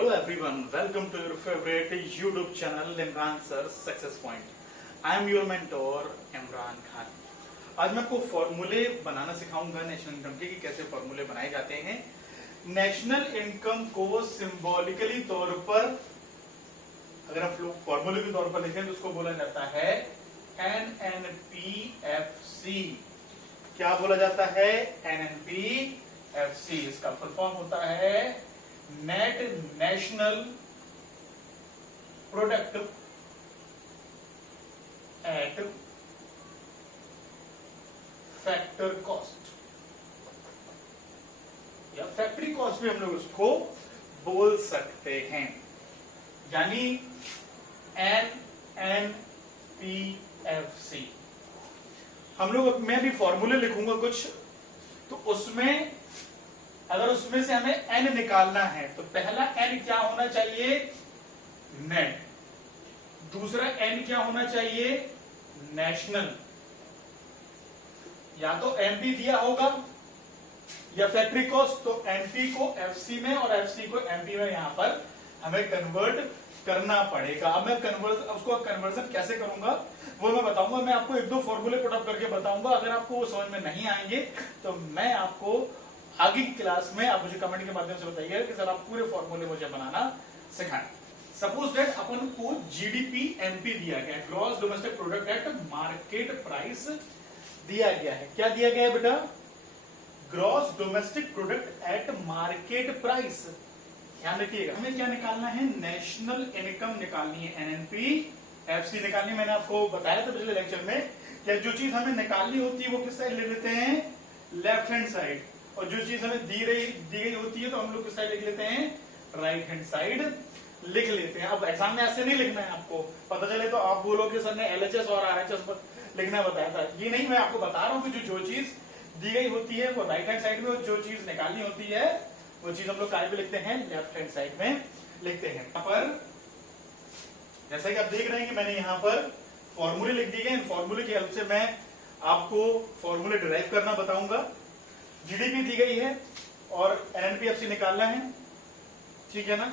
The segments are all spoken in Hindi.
Hello everyone, welcome to your favorite YouTube channel Imran Sir Success Point. I am your mentor Imran Khan. आज मैं आपको फॉर्मूले बनाना सिखाऊंगा नेशनल इनकम के कि कैसे फॉर्मूले बनाए जाते हैं. नेशनल इनकम को सिंबॉलिकली तौर पर अगर हम फॉर्मूले के तौर पर लिखें तो उसको बोला जाता है NNPFC. क्या बोला जाता है? NNPFC. इसका फुल फॉर्म होता है net national product at factor cost या फैक्ट्री कॉस्ट भी हम लोग उसको बोल सकते हैं. यानी NNPFC. हम लोग मैं भी फॉर्मूले लिखूंगा कुछ, तो उसमें अगर उसमें से हमें n निकालना है तो पहला n क्या होना चाहिए? नेट. दूसरा n क्या होना चाहिए? नेशनल. या तो एमपी दिया होगा या फैक्ट्री कॉस्ट, तो एमपी को एफसी में और एफसी को एमपी में यहां पर हमें कन्वर्ट करना पड़ेगा. अब मैं उसको कन्वर्जन कैसे करूंगा वो मैं बताऊंगा. मैं आपको एक दो फॉर्मूले पुटअप करके बताऊंगा. अगर आपको वो समझ में नहीं आएंगे तो मैं आपको आगे की क्लास में आप मुझे कमेंट के माध्यम से बताइए कि सर आप पूरे फॉर्मूले मुझे बनाना सिखाएं. सपोज दैट अपन को जीडीपी एमपी दिया गया है, gross domestic product at market price दिया गया है. क्या दिया गया है बेटा? Gross domestic product at market price. ध्यान रखिएगा, हमें क्या निकालना है? नेशनल इनकम निकालनी है, एनएनपीएफसी निकालनी. मैंने आपको बताया था पिछले लेक्चर में कि जो चीज हमें निकालनी होती है वो किस साइड ले लेते हैं? Left hand side. और जो चीज हमें दी गई होती है तो हम लोग किस साइड लिख लेते हैं? राइट हैंड साइड लिख लेते हैं. अब एग्जाम में ऐसे नहीं लिखना है. आपको पता चले तो आप बोलोगे सर ने एलएचएस और आरएचएस पर लिखना बताया था. ये नहीं, मैं आपको बता रहा हूं कि जो चीज दी गई होती है वो राइट हैंड साइड में, और जो चीज निकालनी होती है वो चीज हम लोग काय पे लिखते हैं? लेफ्ट हैंड साइड में लिखते हैं. यहाँ पर जैसा कि आप देख रहे हैं कि मैंने यहाँ पर फॉर्मूले लिख दिए गए. फॉर्मूले की हेल्प से मैं आपको फॉर्मूले डिराइव करना बताऊंगा. जीडीपी दी गई है और एनएनपीएफसी निकालना है, ठीक है ना.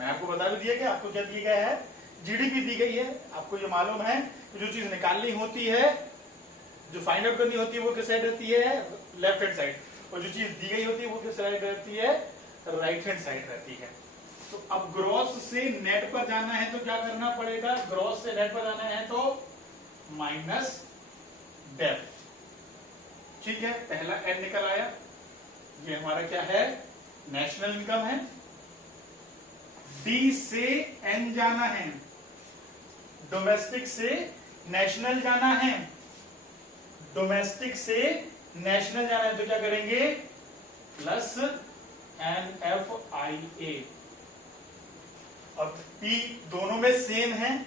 मैं आपको बता भी दिया कि आपको क्या दिया गया है? जीडीपी दी गई है. आपको ये मालूम है कि जो चीज निकालनी होती है, जो फाइंड आउट करनी होती है वो किस साइड रहती है? Left hand side. और जो चीज दी गई होती है वो किस साइड रहती है? राइट हैंड साइड रहती है. तो अब ग्रॉस से नेट पर जाना है तो क्या करना पड़ेगा? ग्रॉस से नेट पर जाना है तो माइनस डेप्थ. ठीक है, पहला एन निकल आया. ये हमारा क्या है? नेशनल इनकम है. डी से एन जाना है, डोमेस्टिक से नेशनल जाना है. डोमेस्टिक से नेशनल जाना है तो क्या करेंगे? Plus NFIA. अब P दोनों में सेम है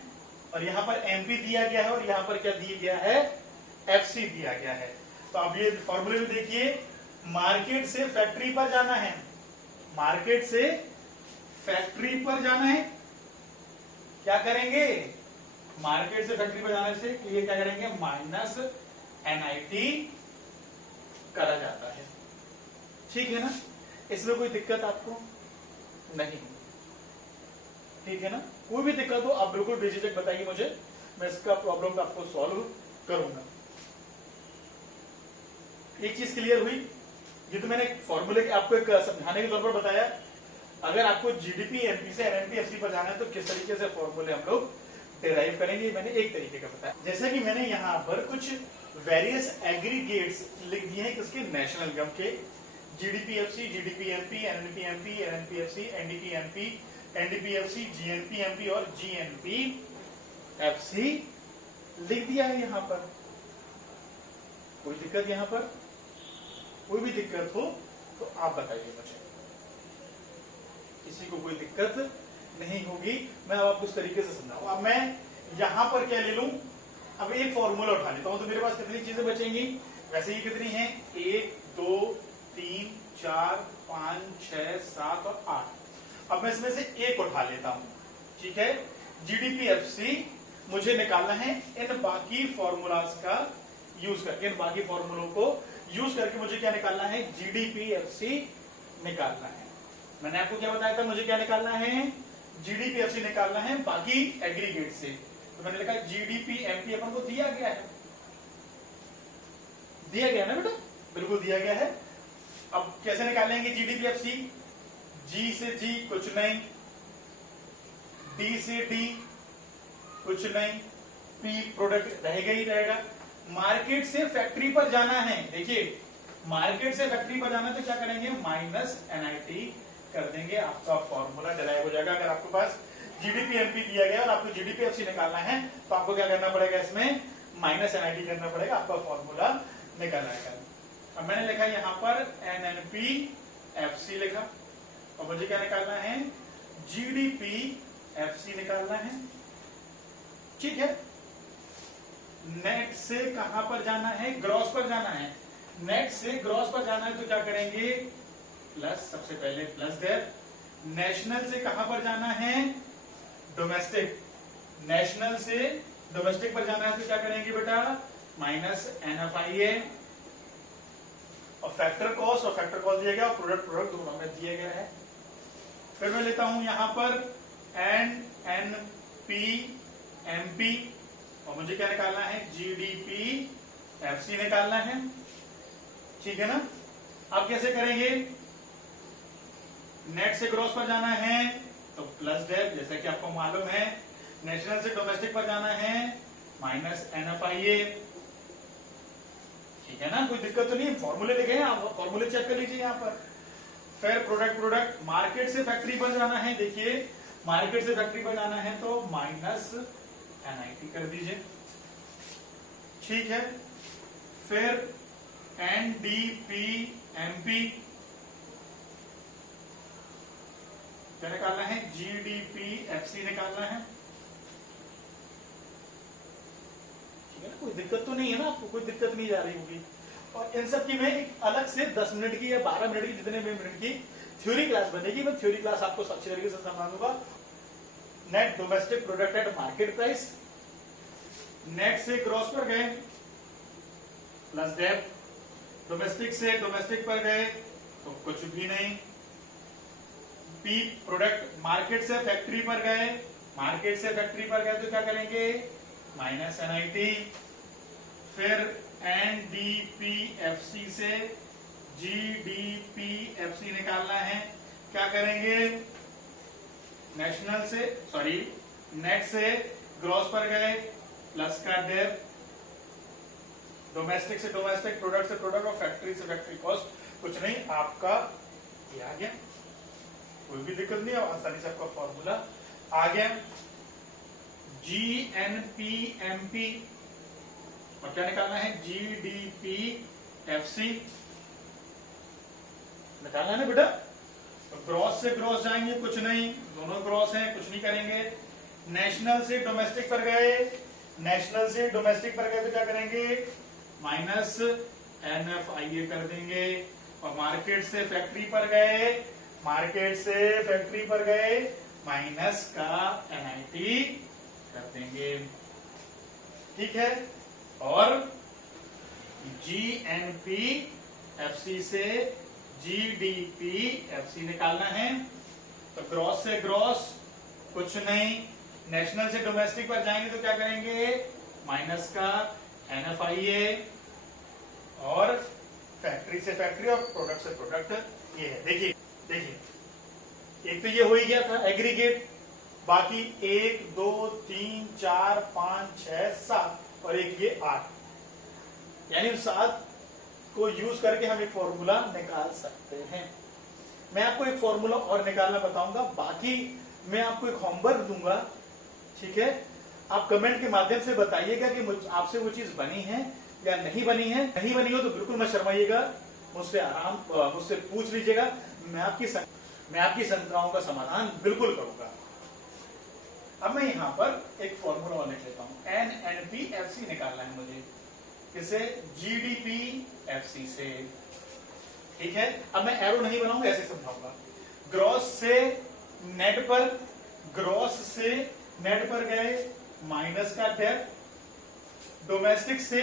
और यहां पर MP दिया गया है और यहां पर क्या दिया गया है? FC दिया गया है. तो अब ये फॉर्मूले में देखिए, मार्केट से फैक्ट्री पर जाना है. मार्केट से फैक्ट्री पर जाना है. क्या करेंगे? मार्केट से फैक्ट्री पर जाने से ये क्या करेंगे? माइनस NIT करा जाता है. ठीक है ना. इसमें कोई दिक्कत आपको नहीं? ठीक है ना. कोई भी दिक्कत हो आप बिल्कुल बेझिझक बताइए मुझे, मैं इसका प्रॉब्लम आपको सॉल्व करूंगा. एक चीज क्लियर हुई? ये तो मैंने फॉर्मूले आपको एक समझाने के तौर पर बताया. अगर आपको जीडीपी एमपी से एनएनपीएफसी पर जाना है तो किस तरीके से फॉर्मूले हम लोग डिराइव करेंगे, मैंने एक तरीके का बताया. जैसे कि मैंने यहाँ पर कुछ वेरियस एग्रीगेट्स लिख दिए हैं किसके? नेशनल इनकम के. जीडीपीएफसी, जीडीपीएमपी, एनएनपीएमपी, एनएनपीएफसी, एनडीपीएमपी, एनडीपीएफसी, जीएनपीएमपी और जीएनपीएफसी लिख दिया है यहाँ पर. कोई दिक्कत यहाँ पर? कोई भी दिक्कत हो तो आप बताइए मुझे. किसी को कोई दिक्कत नहीं होगी. मैं अब आपको इस तरीके से समझाऊं. अब मैं यहां पर क्या ले लूं? अब एक फॉर्मूला उठा लेता हूं तो मेरे पास कितनी चीजें बचेंगी? वैसे ये कितनी हैं? 1 2 3 4 5 6 7 और 8. अब मैं इसमें से एक उठा लेता हूं. ठीक है. जीडीपीएफसी मुझे निकालना है. इन बाकी फॉर्मूलाज का यूज करके, इन बाकी फॉर्मूलों को यूज करके मुझे क्या निकालना है? जीडीपीएफसी निकालना है. मैंने आपको क्या बताया था, मुझे क्या निकालना है, जीडीपी एफसी निकालना है बाकी एग्रीगेट से। तो मैंने लिखा जीडीपी एमपी अपन को दिया गया है, दिया गया ना बेटा, बिल्कुल दिया गया है। अब कैसे निकालेंगे जीडीपी एफसी, जी से जी कुछ नहीं, डी से डी कुछ नहीं, पी प्रोडक्ट रहेगा ही रहेगा। मार्केट से फैक्ट्री पर जाना है, देखिए मार्केट से फैक्ट्री पर जाना है तो क्या करेंगे, माइनस एनआईटी कर देंगे, आपका फॉर्मूला डिराइव हो जाएगा। अगर आपके पास जीडीपी एमपी दिया गया और आपको जीडीपी एफसी निकालना है तो आपको क्या करना पड़ेगा, इसमें माइनस एनआईटी करना पड़ेगा, आपका फॉर्मूला निकल आएगा। अब मैंने लिखा यहाँ पर एनएनपी एफसी लिखा, और मुझे क्या निकालना है, जीडीपी एफसी निकालना है, ठीक है। नेट से कहां पर जाना है, ग्रॉस पर जाना है, नेट से ग्रॉस पर जाना है तो क्या करेंगे, प्लस, सबसे पहले प्लस देयर। नेशनल से कहां पर जाना है, डोमेस्टिक, नेशनल से डोमेस्टिक पर जाना है तो क्या करेंगे बेटा, माइनस एनएफआईए, और फैक्टर कॉस्ट, और फैक्टर कॉस्ट दिया गया और प्रोडक्ट प्रोडक्ट दोनों में दिया गया है। फिर मैं लेता हूं यहां पर एनएनपी एमपी, और मुझे क्या निकालना है, जीडीपी एफसी निकालना है, ठीक है ना। अब कैसे करेंगे, नेट से ग्रॉस पर जाना है तो प्लस डेल, जैसा कि आपको मालूम है, नेशनल से डोमेस्टिक पर जाना है माइनस एनएफआईए, ठीक है ना, कोई दिक्कत तो नहीं है, फॉर्मूले लिखे हैं आप, फॉर्मूले चेक कर लीजिए यहाँ पर। फिर प्रोडक्ट प्रोडक्ट, मार्केट से फैक्ट्री पर जाना है, देखिए मार्केट से फैक्ट्री पर जाना है तो माइनस एनआईटी कर दीजिए, ठीक है। फिर एनडीपी एमपी क्या निकालना है, जीडीपी एफसी निकालना है, ठीक है ना, कोई दिक्कत तो नहीं है ना, आपको कोई दिक्कत नहीं जा रही होगी। और इन सब की मैं एक अलग से 10 मिनट की या 12 मिनट की, जितने भी मिनट की थ्योरी क्लास बनेगी, मैं थ्योरी क्लास आपको अच्छी तरीके से समझा दूंगा। Net domestic product at market price, net से क्रॉस पर गए प्लस डेप, डोमेस्टिक से डोमेस्टिक पर गए तो कुछ भी नहीं, पी प्रोडक्ट, मार्केट से फैक्ट्री पर गए, मार्केट से फैक्ट्री पर गए तो क्या करेंगे, माइनस एनआईटी। फिर एनडीपीएफसी से जीडीपीएफसी निकालना है, क्या करेंगे, नेशनल से, सॉरी नेट से ग्रॉस पर गए प्लस का डेप, डोमेस्टिक से डोमेस्टिक, प्रोडक्ट से प्रोडक्ट, और फैक्ट्री से फैक्ट्री कॉस्ट, कुछ नहीं, आपका ये आ गया, कोई भी दिक्कत नहीं है, आसानी से आपका फॉर्मूला आ गया। जीएनपीएमपी, और क्या निकालना है, जीडीपीएफसी निकालना है ना बेटा। तो ग्रॉस से ग्रॉस जाएंगे, कुछ नहीं, दोनों ग्रॉस हैं, कुछ नहीं करेंगे। नेशनल से डोमेस्टिक पर गए, नेशनल से डोमेस्टिक पर गए तो क्या करेंगे, माइनस एनएफआईए कर देंगे। और मार्केट से फैक्ट्री पर गए, मार्केट से फैक्ट्री पर गए, माइनस का एनआईटी कर देंगे, ठीक है। और जीएनपीएफसी से जीडीपीएफसी निकालना है तो ग्रॉस से ग्रॉस, कुछ नहीं, नेशनल से डोमेस्टिक पर जाएंगे तो क्या करेंगे, माइनस का एनएफआईए, और फैक्ट्री से फैक्ट्री और प्रोडक्ट से प्रोडक्ट, ये है। देखिए देखिए, एक तो ये हो ही गया था एग्रीगेट, बाकी 1 2 3 4 5 6 7 और एक ये 8, यानी 7 को यूज करके हम एक फॉर्मूला निकाल सकते हैं। मैं आपको एक फॉर्मूला और निकालना बताऊंगा, बाकी मैं आपको एक होमवर्क दूंगा, ठीक है। आप कमेंट के माध्यम से बताइएगा कि आपसे वो चीज बनी है या नहीं बनी है। नहीं बनी हो तो बिल्कुल मत शर्माइएगा, मुझसे पूछ लीजिएगा, मैं आपकी शंकाओं का समाधान बिल्कुल करूंगा। अब मैं यहां पर एक फॉर्मूला और लिख लेता हूं, एनएनपीएफसी निकालना है मुझे, किसे, जीडीपीएफसी से, ठीक है। अब मैं एरो नहीं बनाऊंगा, ऐसे समझाऊंगा। ग्रॉस से नेट पर, ग्रॉस से नेट पर गए, माइनस का डेप, डोमेस्टिक से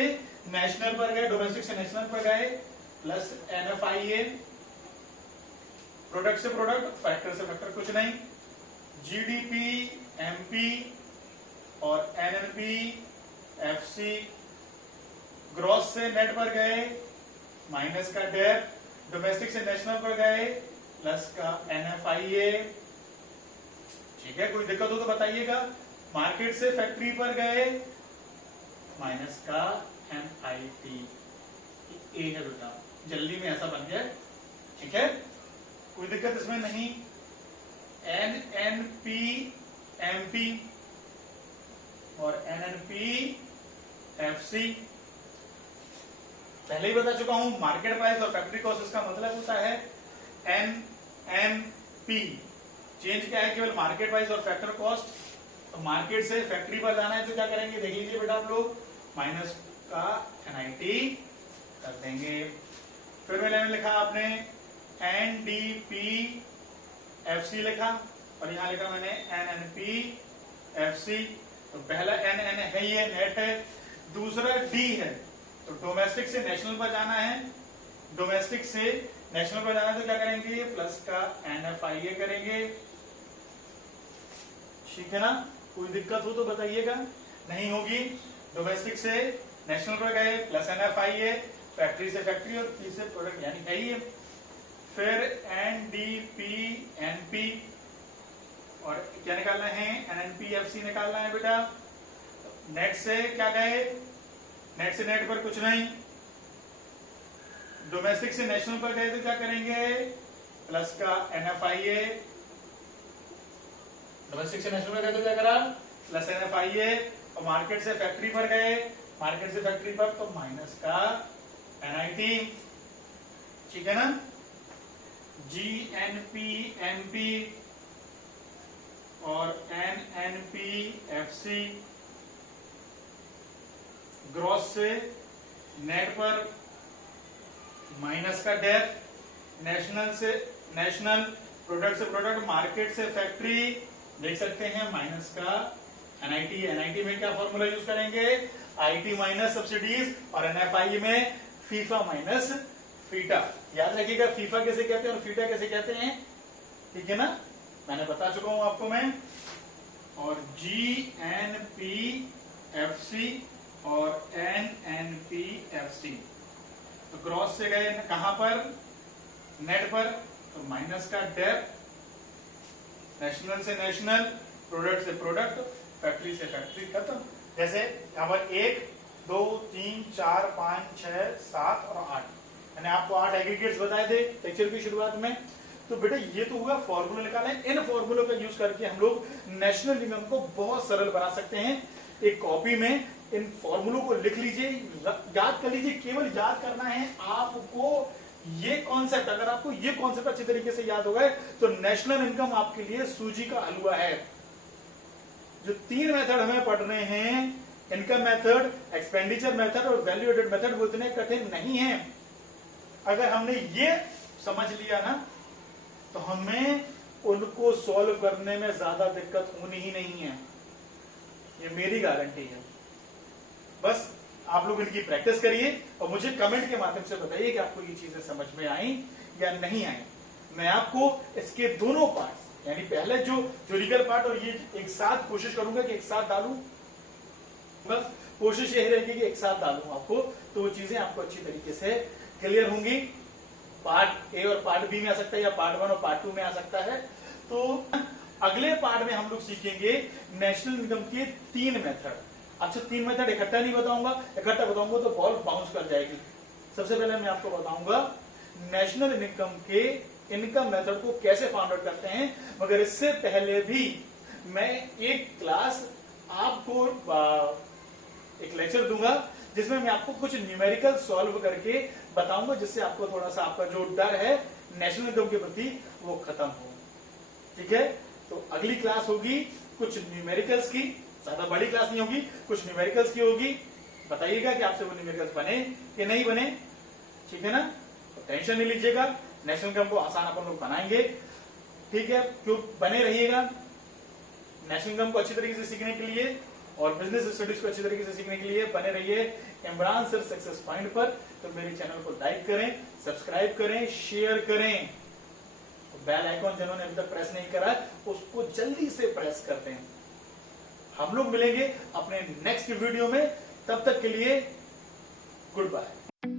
नेशनल पर गए, डोमेस्टिक से नेशनल पर गए, प्लस एनएफआईए, प्रोडक्ट से प्रोडक्ट, फैक्टर से फैक्टर, कुछ नहीं। जीडीपी, एमपी और एनएनपी, एफसी, ग्रॉस से नेट पर गए, माइनस का डेट, डोमेस्टिक से नेशनल पर गए, प्लस का एनएफआईए। ठीक है, कोई दिक्कत हो तो बताइएगा। मार्केट से फैक्ट्री पर गए, माइनस का एमआईटी। ए है बेटा, जल्दी में ऐसा बन गया। ठीक है, कोई दिक्कत इसमें नहीं। एनएनपी, एमपी और एनएनपी, एफसी। पहले ही बता चुका हूं, मार्केट प्राइस और फैक्ट्री कॉस्ट, इसका मतलब होता है एनएनपी। चेंज क्या है, केवल मार्केट प्राइस और फैक्टर कॉस्ट। तो मार्केट से फैक्ट्री पर जाना है तो क्या करेंगे, देख लीजिए बेटा आप लोग, माइनस का एनआईटी कर देंगे। फिर मैंने लिखा आपने एनडीपी, एफसी लिखा, और यहां लिखा मैंने एनएनपी, एफसी। तो पहला एनएन है, ये नेट है। दूसरा डी है, तो डोमेस्टिक से नेशनल पर जाना है। डोमेस्टिक से नेशनल पर जाना है तो क्या करेंगे, प्लस का एनएफआईए करेंगे। ठीक है ना, कोई दिक्कत हो तो बताइएगा, नहीं होगी। डोमेस्टिक से नेशनल पर गए, प्लस एनएफआईए, फैक्ट्री से फैक्ट्री और पी से प्रोडक्ट, यानी है ही। फिर एनडीपी, एनपी और क्या निकालना है, एनएनपी, एफसी निकालना है बेटा। नेट से क्या गए, नेट से नेट पर कुछ नहीं। डोमेस्टिक से नेशनल पर गए तो क्या करेंगे, प्लस का एनएफआईए। डोमेस्टिक से नेशनल पर गए तो क्या करा, प्लस एनएफआईए। और मार्केट से फैक्ट्री पर गए, मार्केट से फैक्ट्री पर तो माइनस का एनआईटी। ठीक है ना। जीएनपी, एनपी और एनएनपी, एफसी। ग्रॉस से नेट पर माइनस का डेट, नेशनल से नेशनल, प्रोडक्ट से प्रोडक्ट, मार्केट से फैक्ट्री, देख सकते हैं माइनस का एनआईटी। एनआईटी में क्या फॉर्मूला यूज करेंगे, आईटी माइनस सब्सिडीज, और एनएफआई में फीफा माइनस फीटा। याद रखिएगा, फीफा कैसे कहते हैं और फीटा कैसे कहते हैं। ठीक है ना, मैंने बता चुका हूं आपको मैं। और जीएनपी, एफसी और एनएनपी, एफसी। तो ग्रॉस से गए कहां पर, नेट पर, तो माइनस का डेप्थ, नेशनल से नेशनल, प्रोडक्ट से प्रोडक्ट, फैक्ट्री से फैक्ट्री, खत्म। जैसे यहाँ पर 1, 2, 3, 4, 5, 6, 7 और 8, मैंने आपको 8 एग्रीगेट्स बताए थे लेक्चर की शुरुआत में। तो बेटा ये तो हुआ फॉर्मूला निकाला है। इन फॉर्मूलों का यूज करके हम लोग नेशनल इनकम को बहुत सरल बना सकते हैं। एक कॉपी में इन फॉर्मूलों को लिख लीजिए, याद कर लीजिए। केवल याद करना है आपको ये कॉन्सेप्ट। अगर आपको ये कॉन्सेप्ट अच्छी तरीके से याद हो गए तो नेशनल इनकम आपके लिए सूजी का हलवा है। जो 3 मेथड हमें पढ़ रहे हैं, इनकम मेथड, एक्सपेंडिचर मेथड और वैल्यू एडेड मेथड, वो इतने कठिन नहीं है। अगर हमने ये समझ लिया ना तो हमें उनको सॉल्व करने में ज्यादा दिक्कत होनी ही नहीं है, ये मेरी गारंटी है। बस आप लोग इनकी प्रैक्टिस करिए और मुझे कमेंट के माध्यम से बताइए कि आपको ये चीजें समझ में आई या नहीं आई। मैं आपको इसके दोनों पार्ट, यानी पहले जो लीगल पार्ट और ये एक साथ कोशिश करूंगा कि एक साथ डालूं। बस कोशिश यही रहेगी कि एक साथ डालूं आपको, तो वो चीजें आपको अच्छी तरीके से क्लियर होंगी। पार्ट ए और पार्ट बी में आ सकता है, या पार्ट 1 और पार्ट 2 में आ सकता है। तो अगले पार्ट में हम लोग सीखेंगे नेशनल इनकम के 3 मेथड। अच्छा, 3 मेथड इकट्ठा नहीं बताऊंगा, इकट्ठा बताऊंगा तो बॉल बाउंस कर जाएगी। सबसे पहले मैं आपको बताऊंगा नेशनल इनकम के इनकम मेथड को कैसे फाउंड आउट करते हैं। मगर इससे पहले भी मैं एक क्लास आपको एक लेक्चर दूंगा जिसमें मैं आपको कुछ न्यूमेरिकल सॉल्व करके बताऊंगा, जिससे आपको थोड़ा सा आपका जो डर है नेशनल इनकम के प्रति वो खत्म हो। ठीक है, तो अगली क्लास होगी कुछ न्यूमेरिकल्स की, ज्यादा बड़ी क्लास नहीं होगी, कुछ न्यूमेरिकल्स की होगी। बताइएगा कि आपसे वो न्यूमेरिकल्स बने कि नहीं बने। ठीक है ना, तो टेंशन नहीं लीजिएगा, नेशनल इनकम को आसान अपन लोग बनाएंगे। ठीक है, क्यों बने रहिएगा नेशनल इनकम को अच्छी तरीके से सीखने के लिए और बिजनेस स्टडीज को अच्छी तरीके से सीखने के लिए बने रहिए इमरान सर सक्सेस पॉइंट पर। तो मेरे चैनल को लाइक करें, सब्सक्राइब करें, शेयर करें। बेल आइकॉन जिन्होंने अभी तक प्रेस नहीं करा है उसको जल्दी से प्रेस कर दें। हम लोग मिलेंगे अपने नेक्स्ट वीडियो में, तब तक के लिए गुड बाय।